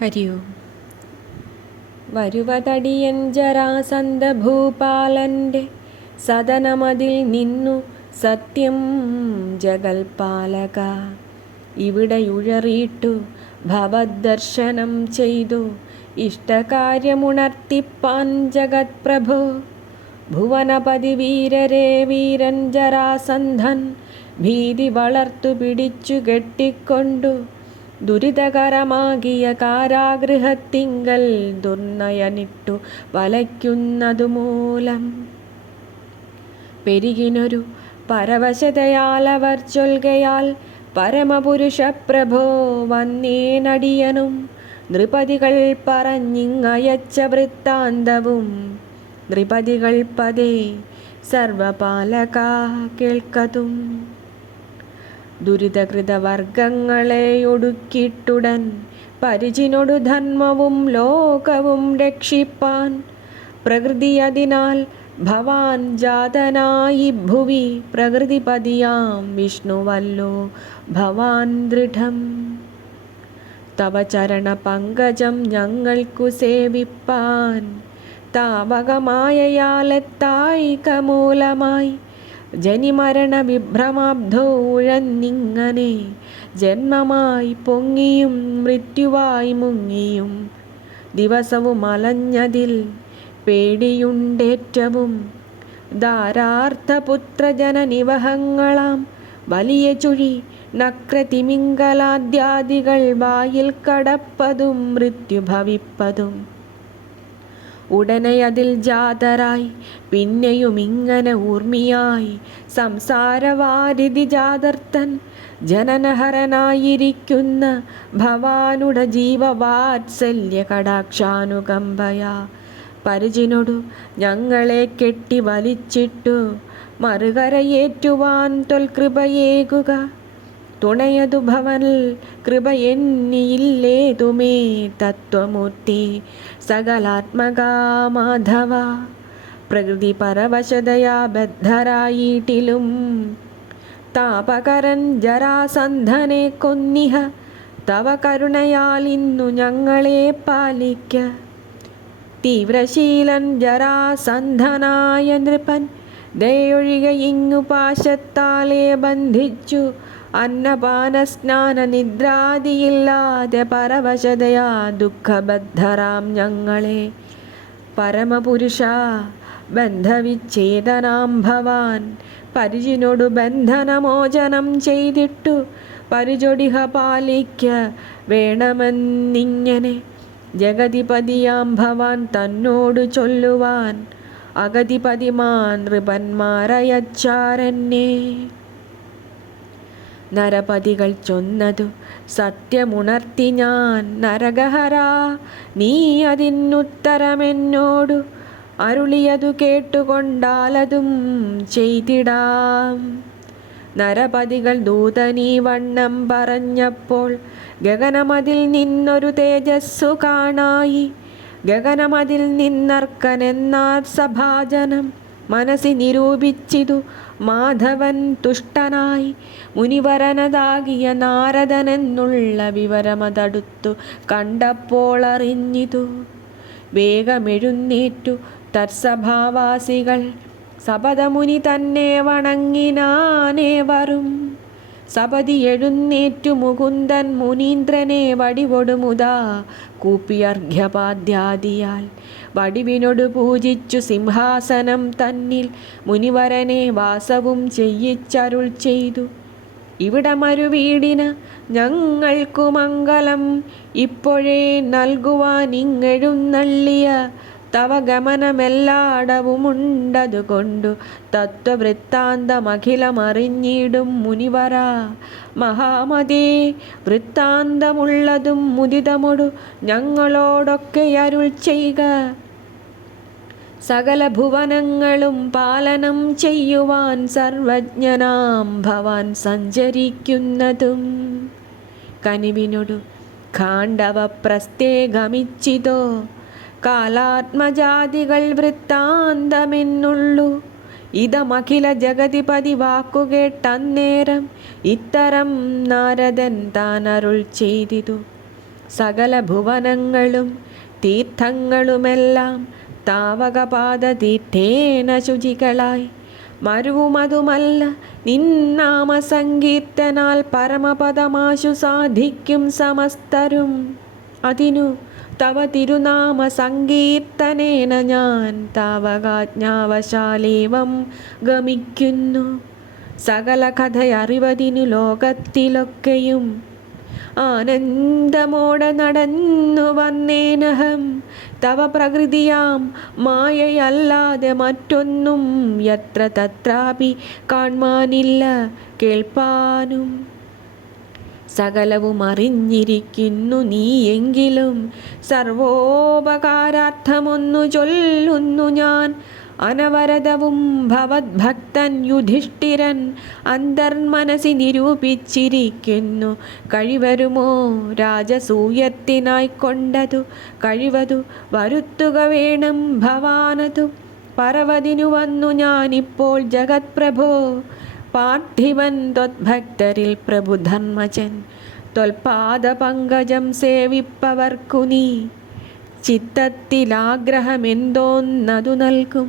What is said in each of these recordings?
ഹരി ഓം. വരുവതടിയൻ ജരാസന്ധ ഭൂപാലന്റെ സദനമതിൽ നിന്നു സത്യം ജഗൽപാലക. ഇവിടെയുഴറിയിട്ടു ഭവദ്ദർശനം ചെയ്തു ഇഷ്ടകാര്യമുണർത്തിപ്പാൻ ജഗത് പ്രഭോ. ഭുവനപതി വീരരെ വീരൻ ജരാസന്ധൻ ഭീതി വളർത്തു പിടിച്ചു കെട്ടിക്കൊണ്ടു ദുരിതകരമാകിയ കാരാഗൃഹത്തിങ്കൽ ദുർനയനിട്ടു വലയ്ക്കുന്നതു മൂലം പെരുകിനൊരു പരവശതയാൽ അവർ ചൊൽകയാൽ പരമപുരുഷ പ്രഭോ വന്നേനടിയനും നൃപതികൾ പറഞ്ഞിങ്ങയച്ച വൃത്താന്തവും നൃപതികൾ പദേ സർവപാലക കേൾക്കതും. ദുരിതകൃതവർഗങ്ങളെ ഒടുക്കിയിട്ടുടൻ പരിചിനൊടു ധർമ്മവും ലോകവും രക്ഷിപ്പാൻ പ്രകൃതി അതിനാൽ ഭവാൻ ജാതനായി ഭുവി പ്രകൃതിപതിയാം വിഷ്ണുവല്ലോ ഭവാൻ ദൃഢം. തവ ചരണ പങ്കജം ഞങ്ങൾക്കു സേവിപ്പാൻ താവകമായയാലെത്തായിക മൂലമായി ജനിമരണ വിഭ്രമാബ്ധോ ഉഴന്നിങ്ങനെ ജന്മമായി പൊങ്ങിയും മൃത്യുവായി മുങ്ങിയും ദിവസവും അലഞ്ഞതിൽ പേടിയുണ്ടേറ്റവും ധാരാർത്ഥപുത്രജനനിവഹങ്ങളാം വലിയ ചുഴി നക്രതിമിംഗലാദ്യാദികൾ വായിൽ കടപ്പതും മൃത്യുഭവിപ്പതും ഉടനെ അതിൽ ജാതരായി പിന്നെയും ഇങ്ങനെ ഊർമിയായി സംസാരവാരിധി ജാതർത്തൻ ജനനഹരനായിരിക്കുന്ന ഭവാനുട ജീവവാത്സല്യ കടാക്ഷാനുകമ്പയാ പരിചിനൊടു ഞങ്ങളെ കെട്ടി വലിച്ചിട്ടു മറുകരയേറ്റുവാൻ തൊൽകൃപയേകുക. തുണയതു ഭവനിൽ കൃപ എന്നിയില്ലേതുമേ തത്വമൂർത്തി സകലാത്മകാ മാധവ. പ്രകൃതി പരവശതയാ ബദ്ധരായിട്ടിലും താപകരൻ ജരാസന്ധനെ കൊന്നിഹ തവ കരുണയാൽ ഇന്നു ഞങ്ങളെ പാലിക്ക. തീവ്രശീലൻ ജരാസന്ധനായ നൃപൻ ദയൊഴിക ഇങ്ങു പാശത്താലെ ബന്ധിച്ചു അന്നപാന സ്നാന നിദ്രാദിയില്ലാതെ പരവശതയാ ദുഃഖബദ്ധരാം ഞങ്ങളെ പരമപുരുഷ ബന്ധവിച്ഛേദനാം ഭവാൻ പരിചിനൊടു ബന്ധനമോചനം ചെയ്തിട്ടു പരിചൊടിഹ പാലിക്ക വേണമെന്നിങ്ങനെ ജഗതിപതിയാം ഭവാൻ തന്നോടു ചൊല്ലുവാൻ അഗതിപതിമാൻ നൃപന്മാരയച്ചാരെന്നെ. നരപതികൾ ചൊന്നതു സത്യമുണർത്തി ഞാൻ നരകഹരാ നീ അതിനുത്തരമെന്നോടു അരുളിയതു കേട്ടുകൊണ്ടാലതും ചെയ്തിടാം. നരപതികൾ ദൂതനീ വണ്ണം പറഞ്ഞപ്പോൾ ഗഗനമതിൽ നിന്നൊരു തേജസ്സു കാണായി. ഗഗനമതിൽ നിന്നർക്കനെന്നാർ സഭാജനം മനസ്സി നിരൂപിച്ചിതു മാധവൻ തുഷ്ടനായി. മുനിവരനതാകിയ നാരദനെന്നുള്ള വിവരമതടുത്തു കണ്ടപ്പോൾ അറിഞ്ഞിതു. വേഗമെഴുന്നേറ്റു തത്സഭാവാസികൾ സപദമുനി തന്നെ വണങ്ങിനാനേവരും. സപതി എഴുന്നേറ്റു മുകുന്ദൻ മുനീന്ദ്രനെ വടിവൊടുമുതാ കൂപ്പിയർഘ്യപാദ്യാദിയാൽ വടിവിനോട് പൂജിച്ചു സിംഹാസനം തന്നിൽ മുനിവരനെ വാസവും ചെയ്യിച്ചരുൾ ചെയ്തു. ഇവിടമൊരു വീടിന് ഞങ്ങൾക്കു മംഗളം ഇപ്പോഴേ നൽകുവാൻ ഇങ്ങെഴുന്നള്ളിയ തവ ഗമനമെല്ലാടവുമുണ്ടതുകൊണ്ടു തത്വവൃത്താന്തമഖിലമറിഞ്ഞിടും മുനിവര മഹാമതേ. വൃത്താന്തമുള്ളതും മുദിതമൊടു ഞങ്ങളോടൊക്കെ അരുൾ ചെയ്യുക. സകല ഭുവനങ്ങളും പാലനം ചെയ്യുവാൻ സർവജ്ഞനാം ഭവാൻ സഞ്ചരിക്കുന്നതും കനിവിനൊടു ഖാണ്ഡവപ്രസ്ഥേ ഗമിച്ചിതോ കാലാത്മജാതികൾ വൃത്താന്തമെന്നുള്ളു. ഇതമഖില ജഗതിപതി വാക്കുകേട്ടന്നേരം ഇത്തരം നാരദൻ താനരുൾ ചെയ്തിതു. സകല ഭുവനങ്ങളും തീർത്ഥങ്ങളുമെല്ലാം താവകപാദ തീർത്ഥേന ശുചികളായി മരുവുമതുമല്ല നിന്നാമ സങ്കീർത്തനാൽ പരമപദമാശു സാധിക്കും സമസ്തരും. അതിനു തവ തിരുനാമ സങ്കീർത്തനേന ഞാൻ താവകാജ്ഞാവശാലേവം ഗമിക്കുന്നു. സകല കഥയറിവതിനു ലോകത്തിലൊക്കെയും ആനന്ദമോടെ നടന്നു വന്നേനഹം. തവ പ്രകൃതിയാം മായയല്ലാതെ മറ്റൊന്നും യത്ര തത്രാപി കാൺമാനില്ല കേൾപ്പാനും. സകലവും അറിഞ്ഞിരിക്കുന്നു നീ എങ്കിലും സർവോപകാരാർത്ഥമൊന്നു ചൊല്ലുന്നു ഞാൻ. അനവരതവും ഭവദ്ഭക്തൻ യുധിഷ്ഠിരൻ അന്തർമനസി നിരൂപിച്ചിരിക്കുന്നു. കഴിവരുമോ രാജസൂയത്തിനായിക്കൊണ്ടതു കഴിവതു വരുത്തുക വേണം ഭവാനതു. പരവതിനു വന്നു ഞാനിപ്പോൾ ജഗത് പ്രഭോ പാർത്ഥിവൻ ത്വദ്ഭക്തരിൽ പ്രഭുധർമ്മജൻ. ത്വൽപാദ പങ്കജം സേവിപ്പവർക്കു നീ ചിത്തത്തിലാഗ്രഹമെന്തോന്നതു നൽകും.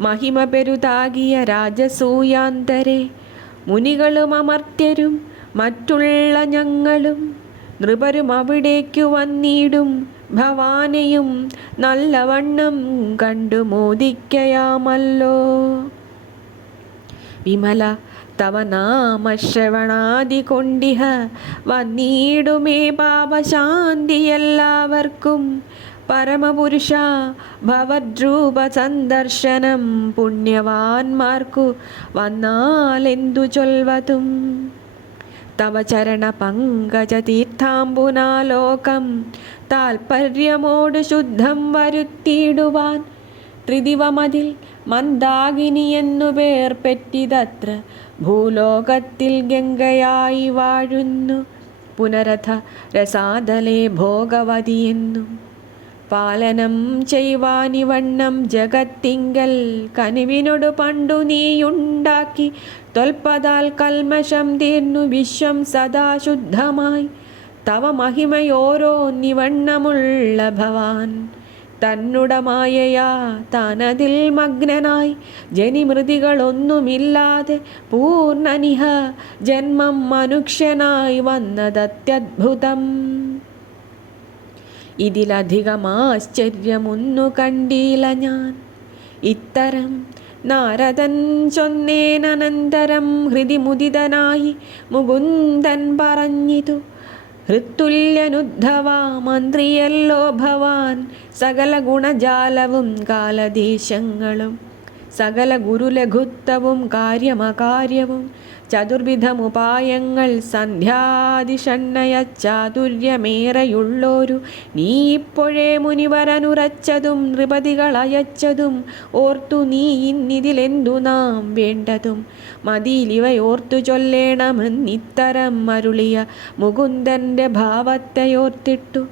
മഹിമ പെരുതാകിയ രാജസൂയാന്തരെ മുനികളും അമർത്യരും മറ്റുള്ള ഞങ്ങളും നൃപരും അവിടേക്കു വന്നിടും. ഭവാനെയും നല്ലവണ്ണം കണ്ടു മോദിക്കയാമല്ലോ. വിമല തവ നാമശ്രവണാദി കൊണ്ടിഹ വന്നിടുമേ പാപശാന്തി എല്ലാവർക്കും. പരമപുരുഷ ഭവദ്രൂപ സന്ദർശനം പുണ്യവാന്മാർക്കു വന്നാലെന്തു ചൊൽവതും. തവ ചരണ പങ്കജ തീർത്ഥാംബുനാലോകം താൽപര്യമോട് ശുദ്ധം വരുത്തിയിടുവാൻ. ത്രിദിവമതിൽ മന്ദാകിനിയെന്നു പേർ പെറ്റിതത്ര ഭൂലോകത്തിൽ ഗംഗയായി വാഴുന്നു. പുനരഥ രസാതലേ ഭോഗവതിയെന്നും പാലനം ചെയ്വാനിവണ്ണം ജഗത്തിങ്കൽ കനിവിനോട് പണ്ടു നീയുണ്ടാക്കി. ത്വൽപദാൽ കൽമഷം തീർന്നു വിശ്വം സദാ ശുദ്ധമായി. തവ മഹിമയോരോന്നിവണ്ണമുള്ള ഭവാൻ തന്നുടമായയാ താനതിൽ മഗ്നനായി. ജനിമൃതികളൊന്നുമില്ലാതെ പൂർണ്ണനിഹ ജന്മം മനുഷ്യനായി വന്നതത്യദ്ഭുതം. ഇതിലധികമാശ്ചര്യമൊന്നു കണ്ടീല ഞാൻ. ഇത്തരം നാരദൻ ചൊന്നേനന്തരം ഹൃദി മുദിതനായി മുകുന്ദൻ പറഞ്ഞിതു. ഹൃത്തുല്യനുദ്ധവ മന്ത്രിയല്ലോ ഭവാൻ. സകല ഗുണജാലവും കാലദേശങ്ങളും സകല ഗുരുലഘുത്വവും കാര്യമകാര്യവും ചതുർവിധമുപായങ്ങൾ സന്ധ്യാദിഷണ്ണയ ചാതുര്യമേറെയുള്ളോരു നീ ഇപ്പോഴേ മുനിവരനുറച്ചതും നൃപതികളയച്ചതും ഓർത്തു നീ ഇന്നിതിലെന്തു നാം വേണ്ടതും മതിയിലിവയോർത്തു ചൊല്ലേണമെന്നിത്തരം അരുളിയ മുകുന്ദൻ്റെ ഭാവത്തെയോർത്തിട്ടു.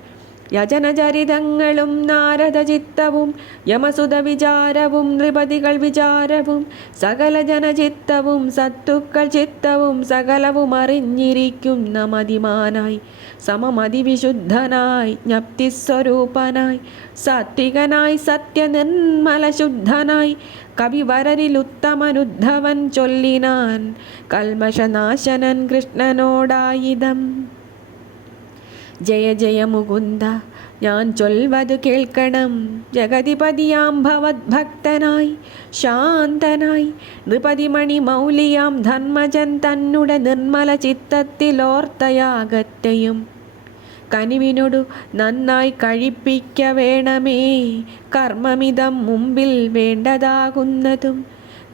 യജനചരിതങ്ങളും നാരദചിത്തവും യമസുത വിചാരവും നൃപതികൾ വിചാരവും സകല ജനചിത്തവും സത്തുക്കൾ ചിത്തവും സകലവും അറിഞ്ഞിരിക്കുന്ന മതിമാനായി സമമതിവിശുദ്ധനായി ജ്ഞപ്തിസ്വരൂപനായി സാത്വികനായി സത്യനിർമ്മല ശുദ്ധനായി കവിവരരിലുത്തമനുദ്ധവൻ ചൊല്ലിനാൻ കൽമഷനാശനൻ കൃഷ്ണനോടായിതം. ജയ ജയ മുകുന്ദ ഞാൻ ചൊൽവതു കേൾക്കണം. ജഗതിപതിയാം ഭവദ്ഭക്തനായി ശാന്തനായി നൃപതിമണി മൗലിയാം ധർമ്മജൻ തന്നുടെ നിർമ്മല ചിത്തത്തിലോർത്തയാകത്തെയും കനിവിനോടു നന്നായി കഴിപ്പിക്ക വേണമേ. കർമ്മമിതം മുമ്പിൽ വേണ്ടതാകുന്നതും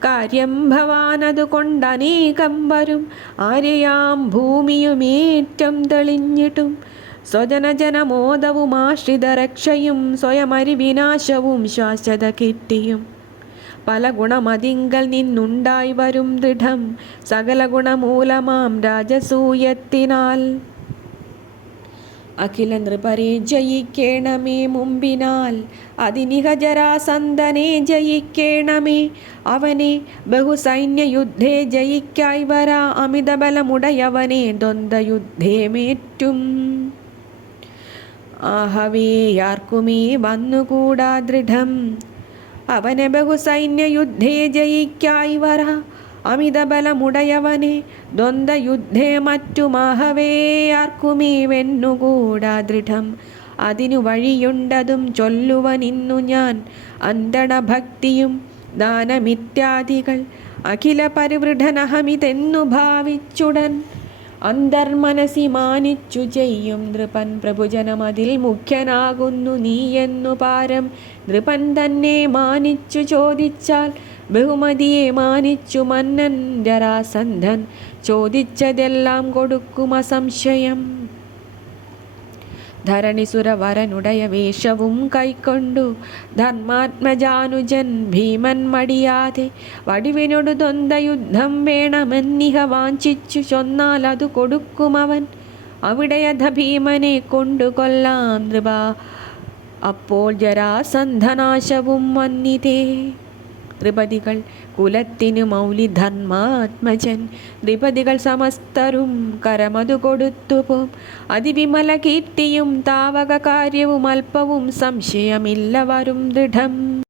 കാര്യം ഭവാനതു കൊണ്ടനേകം വരും. ആരെയാം ഭൂമിയുമേറ്റം തെളിഞ്ഞിട്ടും സ്വജനജനമോദവും ആശ്രിതരക്ഷയും സ്വയമരിവിനാശവും ശാശ്വത കീർത്തിയും പല ഗുണമതിങ്കൽ നിന്നുണ്ടായി വരും ദൃഢം സകല ഗുണമൂലമാം രാജസൂയത്തിനാൽ. അഖില നൃപരെ ജയിക്കേണമേ മുമ്പിനാൽ അതിനിഹ ജരാസന്ധനെ ജയിക്കേണമേ. അവനെ ബഹുസൈന്യയുദ്ധേ ജയിക്കായി വരാ അമിതബലമുടയവനെ ദ്വന്ദ്വയുദ്ധേമേറ്റും. ആഹവേയാർക്കുമേ വന്നുകൂടാ ദൃഢം. അവനെ ബഹുസൈന്യയുദ്ധേ ജയിക്കായി വര അമിതബലമുടയവനെ ദ്വന്ദ്വയുദ്ധേ മറ്റുമാഹവേയാർക്കുമേ വെന്നുകൂടാ ദൃഢം. അതിനു വഴിയുണ്ടതും ചൊല്ലുവനിന്നു ഞാൻ. അന്തണഭക്തിയും ദാനമിത്യാദികൾ അഖില പരിവൃഢനഹമിതെന്നു ഭാവിച്ചുടൻ അന്തർമനസി മാനിച്ചു ചെയ്യും നൃപൻ. പ്രഭുജനമതിൽ മുഖ്യനാകുന്നു നീയെന്നു പാരം നൃപൻ തന്നെ മാനിച്ചു ചോദിച്ചാൽ ബഹുമതിയെ മാനിച്ചു മന്നൻ ജരാസന്ധൻ. ചോദിച്ചതെല്ലാം കൊടുക്കും അസംശയം. ധരണിസുരവരനുടയ വേഷവും കൈക്കൊണ്ടു ധർമാത്മജാനുജൻ ഭീമൻ മടിയാതെ വടിവിനോടു ദ്വന്ദ്വയുദ്ധം വേണമെന്നിഹ വാഞ്ചിച്ചു ചൊന്നാൽ അതു കൊടുക്കുമവൻ. അവിടെയഥ ഭീമനെ കൊണ്ടു കൊല്ലാം നൃപ. അപ്പോൾ ജരാസന്ധനാശവും വന്നിതേ. നൃപതികൾ കുലത്തിനു മൗലി ധർമാത്മജൻ നൃപതികൾ സമസ്തരും കരമതു കൊടുത്തുപോം. അതിവിമല കീർത്തിയും താവക കാര്യവും അല്പവും സംശയമില്ല വരും ദൃഢം.